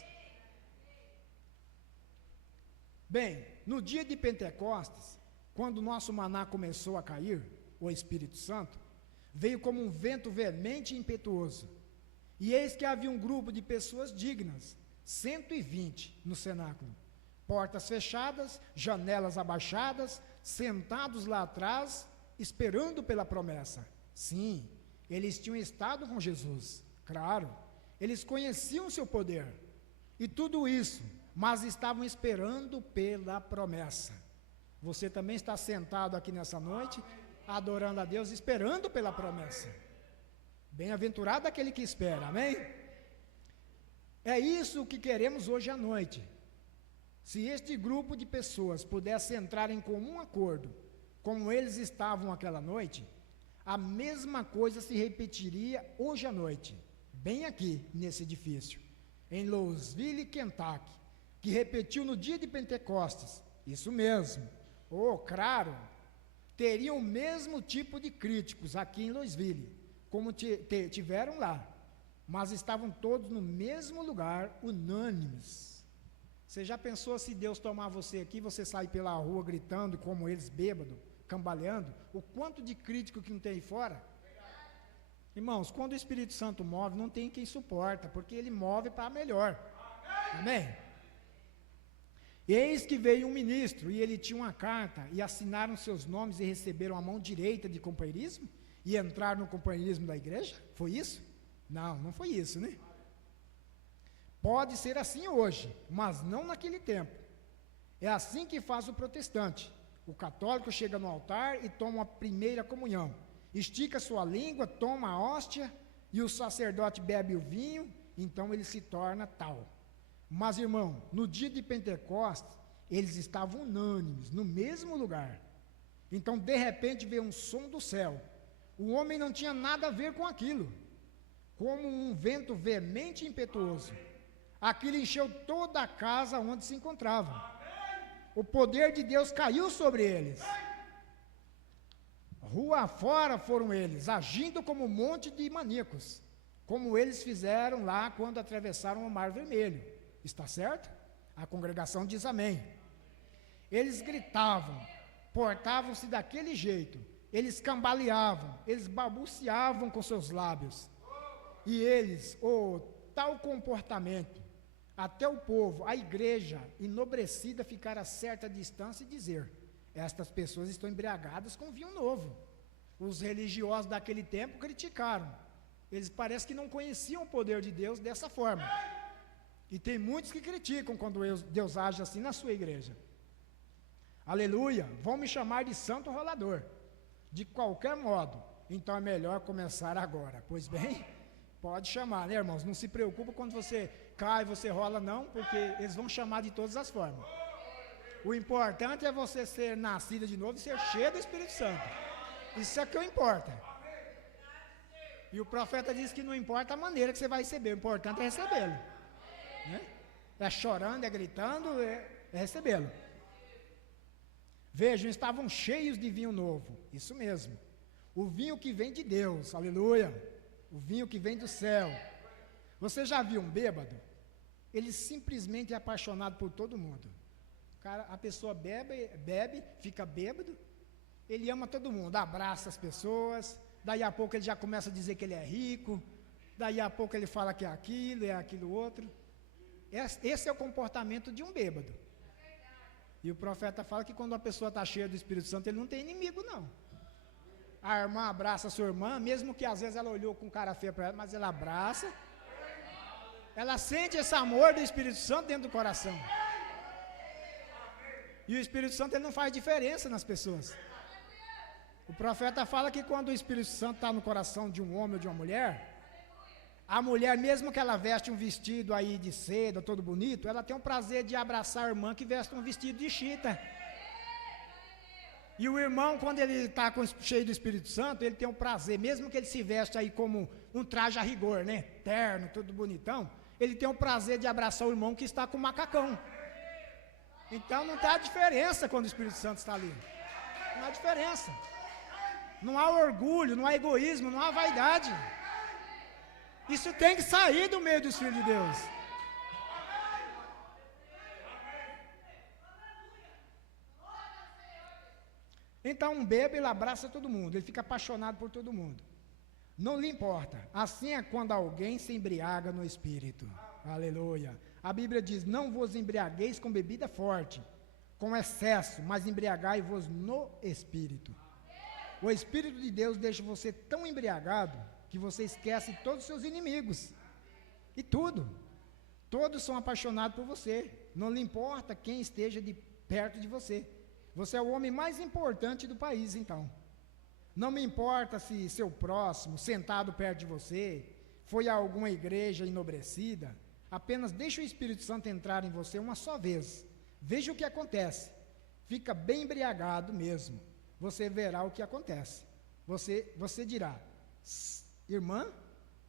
Bem, no dia de Pentecostes, quando o nosso maná começou a cair, o Espírito Santo, veio como um vento veemente e impetuoso. E eis que havia um grupo de pessoas dignas, 120 no cenáculo, portas fechadas, janelas abaixadas, sentados lá atrás, esperando pela promessa. Sim, eles tinham estado com Jesus, claro, eles conheciam o seu poder, e tudo isso, mas estavam esperando pela promessa. Você também está sentado aqui nessa noite, adorando a Deus, esperando pela promessa. Bem-aventurado aquele que espera, amém? É isso que queremos hoje à noite. Se este grupo de pessoas pudesse entrar em comum acordo, como eles estavam aquela noite, a mesma coisa se repetiria hoje à noite, bem aqui nesse edifício, em Louisville, Kentucky, que repetiu no dia de Pentecostes, isso mesmo, claro, teriam o mesmo tipo de críticos aqui em Louisville, como tiveram lá, mas estavam todos no mesmo lugar, unânimes. Você já pensou se Deus tomar você aqui, você sair pela rua gritando como eles, bêbado, cambaleando, o quanto de crítico que não tem aí fora? Irmãos, quando o Espírito Santo move, não tem quem suporta, porque ele move para melhor. Amém? Eis que veio um ministro, e ele tinha uma carta, e assinaram seus nomes e receberam a mão direita de companheirismo, e entraram no companheirismo da igreja? Foi isso? Não, não foi isso, né? Pode ser assim hoje, mas não naquele tempo. É assim que faz o protestante. O católico chega no altar e toma a primeira comunhão, estica sua língua, toma a hóstia, e o sacerdote bebe o vinho, então ele se torna tal. Mas, irmão, no dia de Pentecostes, eles estavam unânimes, no mesmo lugar. Então, de repente, veio um som do céu. O homem não tinha nada a ver com aquilo. Como um vento veemente e impetuoso. Aquilo encheu toda a casa onde se encontravam. O poder de Deus caiu sobre eles. Rua afora foram eles, agindo como um monte de maníacos, como eles fizeram lá quando atravessaram o Mar Vermelho. Está certo? A congregação diz amém. Eles gritavam, portavam-se daquele jeito, eles cambaleavam, eles balbuciavam com seus lábios. E eles, tal comportamento, até o povo, a igreja enobrecida ficar a certa distância e dizer: estas pessoas estão embriagadas com vinho novo. Os religiosos daquele tempo criticaram, Eles parecem que não conheciam o poder de Deus dessa forma. E tem muitos que criticam quando Deus age assim na sua igreja. Aleluia, vão me chamar de santo rolador. De qualquer modo, então é melhor começar agora. Pois bem, pode chamar, né, irmãos? Não se preocupa quando você cai, você rola, não, porque eles vão chamar de todas as formas. O importante é você ser nascida de novo e ser cheia do Espírito Santo. Isso é o que importa. E o profeta diz que não importa a maneira que você vai receber, o importante é recebê-lo. Né? É chorando, é gritando, é recebê-lo. Vejam, estavam cheios de vinho novo, isso mesmo. O vinho que vem de Deus, aleluia. O vinho que vem do céu. Você já viu um bêbado? Ele simplesmente é apaixonado por todo mundo. A pessoa bebe, fica bêbado, ele ama todo mundo, abraça as pessoas, daí a pouco ele já começa a dizer que ele é rico, daí a pouco ele fala que é aquilo outro. Esse é o comportamento de um bêbado. E o profeta fala que quando a pessoa está cheia do Espírito Santo, ele não tem inimigo, não. A irmã abraça a sua irmã, mesmo que às vezes ela olhou com cara feia para ela, mas ela abraça. Ela sente esse amor do Espírito Santo dentro do coração. E o Espírito Santo ele não faz diferença nas pessoas. O profeta fala que quando o Espírito Santo está no coração de um homem ou de uma mulher, a mulher, mesmo que ela veste um vestido aí de seda, todo bonito, ela tem o prazer de abraçar a irmã que veste um vestido de chita. E o irmão, quando ele está cheio do Espírito Santo, ele tem o prazer, mesmo que ele se veste aí como um traje a rigor, né? Terno, tudo bonitão, ele tem o prazer de abraçar o irmão que está com o macacão. Então não tem diferença quando o Espírito Santo está ali. Não há diferença. Não há orgulho, não há egoísmo, não há vaidade. Isso tem que sair do meio dos filhos de Deus. Então um bêbado, ele abraça todo mundo, ele fica apaixonado por todo mundo. Não lhe importa. Assim é quando alguém se embriaga no Espírito. Aleluia. A Bíblia diz, não vos embriagueis com bebida forte, com excesso, mas embriagai-vos no Espírito. O Espírito de Deus deixa você tão embriagado, que você esquece todos os seus inimigos. E tudo. Todos são apaixonados por você. Não lhe importa quem esteja perto de você. Você é o homem mais importante do país, então. Não me importa se seu próximo, sentado perto de você, foi a alguma igreja enobrecida. Apenas deixe o Espírito Santo entrar em você uma só vez. Veja o que acontece. Fica bem embriagado mesmo. Você verá o que acontece. Você dirá, irmã,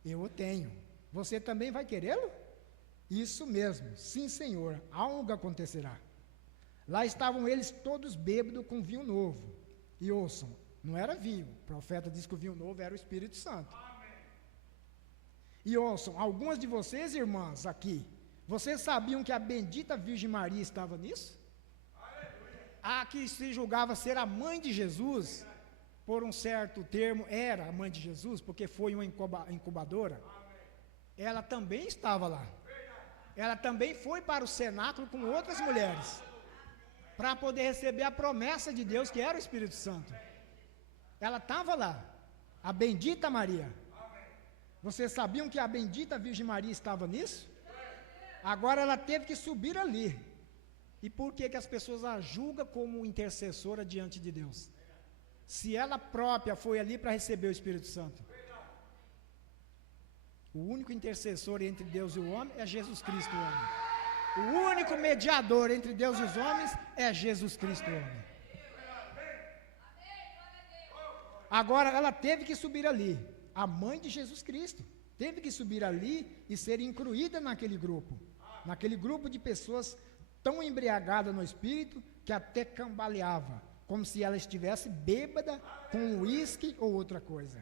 eu o tenho. Você também vai querê-lo? Isso mesmo, sim, Senhor, algo acontecerá. Lá estavam eles todos bêbados com vinho novo. E ouçam, não era vinho. O profeta diz que o vinho novo era o Espírito Santo. E ouçam, algumas de vocês, irmãs, aqui, vocês sabiam que a bendita Virgem Maria estava nisso? A que se julgava ser a mãe de Jesus, por um certo termo, era a mãe de Jesus, porque foi uma incubadora. Ela também estava lá. Ela também foi para o cenáculo com outras mulheres, para poder receber a promessa de Deus, que era o Espírito Santo. Ela estava lá, a bendita Maria. Vocês sabiam que a bendita Virgem Maria estava nisso? Agora ela teve que subir ali. E por que as pessoas a julgam como intercessora diante de Deus? Se ela própria foi ali para receber o Espírito Santo. O único intercessor entre Deus e o homem é Jesus Cristo, o homem. O único mediador entre Deus e os homens é Jesus Cristo, o homem. Agora ela teve que subir ali. A mãe de Jesus Cristo teve que subir ali e ser incluída naquele grupo de pessoas tão embriagadas no espírito que até cambaleava, como se ela estivesse bêbada com uísque ou outra coisa.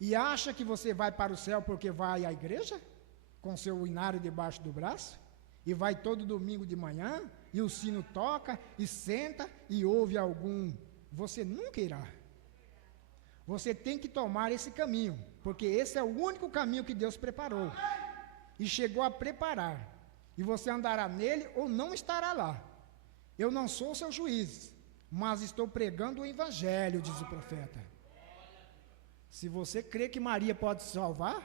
E acha que você vai para o céu porque vai à igreja, com seu inário debaixo do braço, e vai todo domingo de manhã, e o sino toca, e senta, e ouve algum. Você nunca irá. Você tem que tomar esse caminho, porque esse é o único caminho que Deus preparou. E chegou a preparar. E você andará nele ou não estará lá. Eu não sou seu juiz, mas estou pregando o evangelho, diz o profeta. Se você crê que Maria pode se salvar,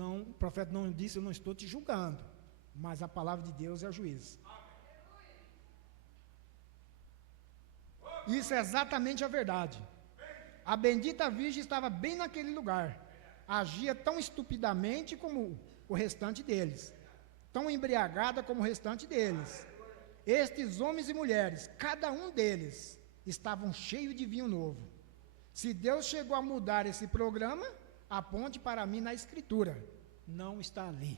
não, o profeta não disse, eu não estou te julgando, mas a palavra de Deus é a juiz. Isso é exatamente a verdade. A bendita virgem estava bem naquele lugar, agia tão estupidamente como o restante deles, tão embriagada como o restante deles. Estes homens e mulheres, cada um deles, estavam cheios de vinho novo. Se Deus chegou a mudar esse programa, aponte para mim na Escritura. Não está ali.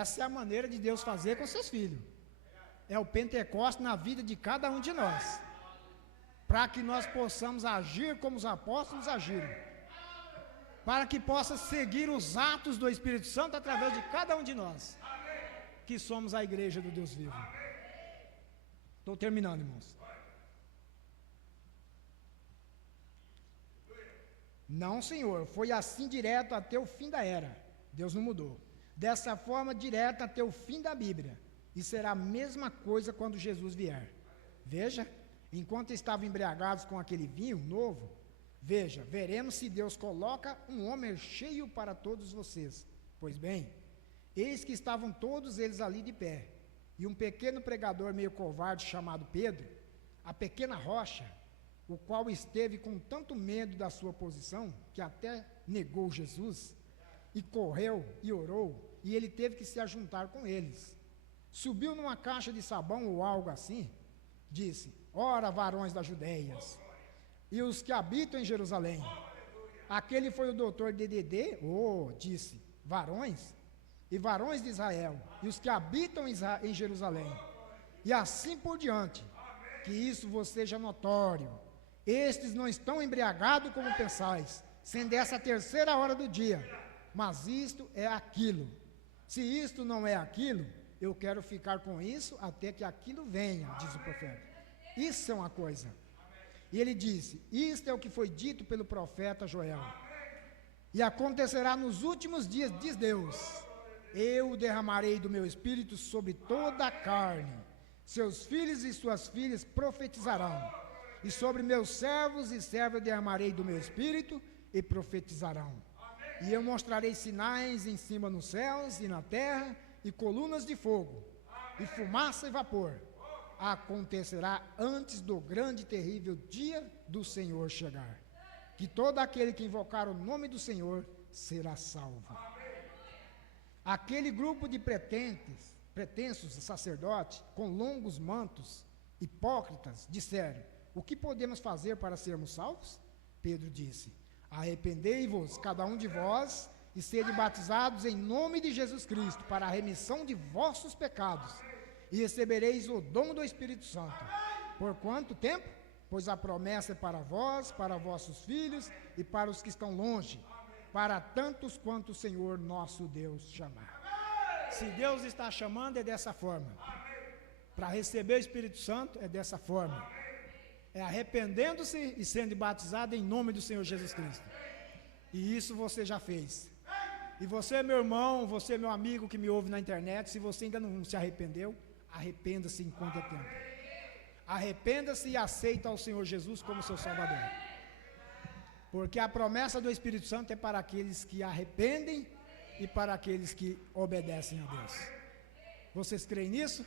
Essa é a maneira de Deus fazer com seus filhos. É o Pentecostes na vida de cada um de nós, para que nós possamos agir como os apóstolos agiram, para que possa seguir os atos do Espírito Santo através de cada um de nós, que somos a igreja do Deus vivo. Estou terminando, irmãos. Não, Senhor, foi assim direto até o fim da era. Deus não mudou. Dessa forma, direto até o fim da Bíblia. E será a mesma coisa quando Jesus vier. Veja, enquanto estavam embriagados com aquele vinho novo, veja, veremos se Deus coloca um homem cheio para todos vocês. Pois bem, eis que estavam todos eles ali de pé, e um pequeno pregador meio covarde chamado Pedro, a pequena rocha, o qual esteve com tanto medo da sua posição, que até negou Jesus, e correu e orou, e ele teve que se ajuntar com eles. Subiu numa caixa de sabão ou algo assim, disse: ora, varões das Judeias, e os que habitam em Jerusalém. Aquele foi o doutor DDD, disse, varões, e varões de Israel, e os que habitam em Jerusalém, e assim por diante, que isso vos seja notório. Estes não estão embriagados como pensais, sendo essa a terceira hora do dia, mas isto é aquilo. Se isto não é aquilo, eu quero ficar com isso até que aquilo venha, diz o profeta. Isso é uma coisa. E ele disse: isto é o que foi dito pelo profeta Joel. E acontecerá nos últimos dias, diz Deus, eu derramarei do meu espírito sobre toda a carne. Seus filhos e suas filhas profetizarão. E sobre meus servos e servas eu derramarei do meu espírito e profetizarão. E eu mostrarei sinais em cima nos céus e na terra, e colunas de fogo, e fumaça e vapor. Acontecerá antes do grande e terrível dia do Senhor chegar, que todo aquele que invocar o nome do Senhor será salvo. Aquele grupo de pretensos sacerdotes, com longos mantos, hipócritas, disseram: o que podemos fazer para sermos salvos? Pedro disse: arrependei-vos, cada um de vós, e sede batizados em nome de Jesus Cristo, para a remissão de vossos pecados, e recebereis o dom do Espírito Santo. Por quanto tempo? Pois a promessa é para vós, para vossos filhos e para os que estão longe, para tantos quanto o Senhor nosso Deus chamar. Se Deus está chamando, é dessa forma. Para receber o Espírito Santo, é dessa forma. É arrependendo-se e sendo batizado em nome do Senhor Jesus Cristo. E isso você já fez. E você, meu irmão, você, meu amigo que me ouve na internet, se você ainda não se arrependeu, arrependa-se enquanto é tempo. Arrependa-se e aceita ao Senhor Jesus como seu Salvador. Porque a promessa do Espírito Santo é para aqueles que arrependem e para aqueles que obedecem a Deus. Vocês creem nisso?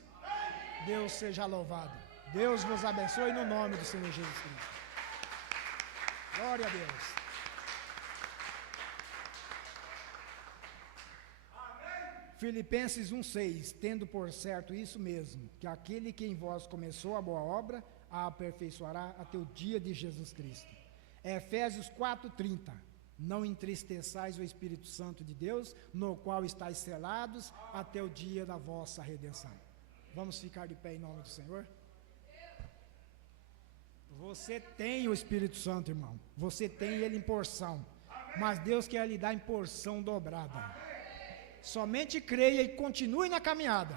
Deus seja louvado. Deus vos abençoe no nome do Senhor Jesus Cristo. Glória a Deus. Filipenses 1,6, tendo por certo isso mesmo, que aquele que em vós começou a boa obra, a aperfeiçoará até o dia de Jesus Cristo. Efésios 4,30, não entristeçais o Espírito Santo de Deus, no qual estáis selados até o dia da vossa redenção. Vamos ficar de pé em nome do Senhor? Você tem o Espírito Santo, irmão. Você tem ele em porção. Mas Deus quer lhe dar em porção dobrada. Somente creia e continue na caminhada.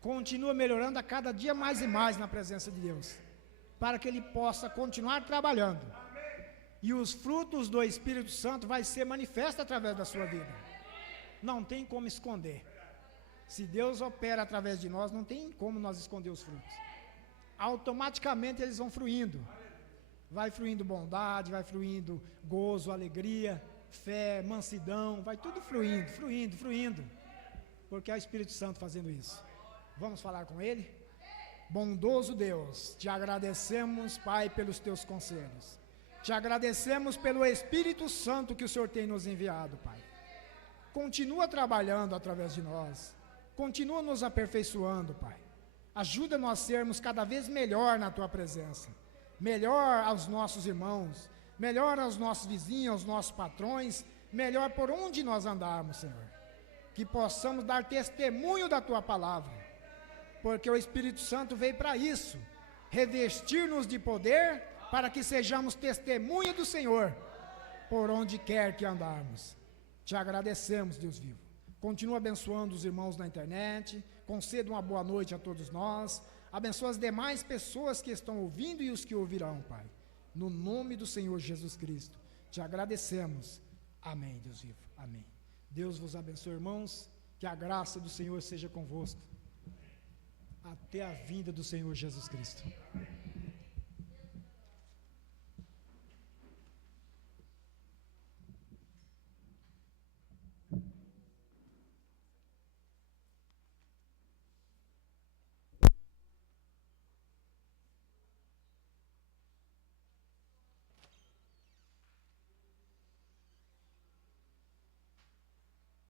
Continua melhorando a cada dia mais e mais na presença de Deus, para que ele possa continuar trabalhando. E os frutos do Espírito Santo vai ser manifesto através da sua vida. Não tem como esconder. Se Deus opera através de nós, não tem como nós esconder os frutos. Automaticamente eles vão fluindo. vai fluindo bondade, vai fluindo gozo, alegria, fé, mansidão, vai tudo fluindo, fluindo, fluindo, porque é o Espírito Santo fazendo isso. Vamos falar com Ele? Bondoso Deus, te agradecemos, Pai, pelos teus conselhos. Te agradecemos pelo Espírito Santo que o Senhor tem nos enviado, Pai. Continua trabalhando através de nós. Continua nos aperfeiçoando, Pai. Ajuda-nos a sermos cada vez melhor na Tua presença. Melhor aos nossos irmãos, melhor aos nossos vizinhos, aos nossos patrões, melhor por onde nós andarmos, Senhor. Que possamos dar testemunho da Tua palavra, porque o Espírito Santo veio para isso, revestir-nos de poder, para que sejamos testemunha do Senhor, por onde quer que andarmos. Te agradecemos, Deus vivo. Continua abençoando os irmãos na internet, conceda uma boa noite a todos nós, abençoa as demais pessoas que estão ouvindo e os que ouvirão, Pai. No nome do Senhor Jesus Cristo, te agradecemos. Amém, Deus vivo. Amém. Deus vos abençoe, irmãos, que a graça do Senhor seja convosco. Até a vinda do Senhor Jesus Cristo.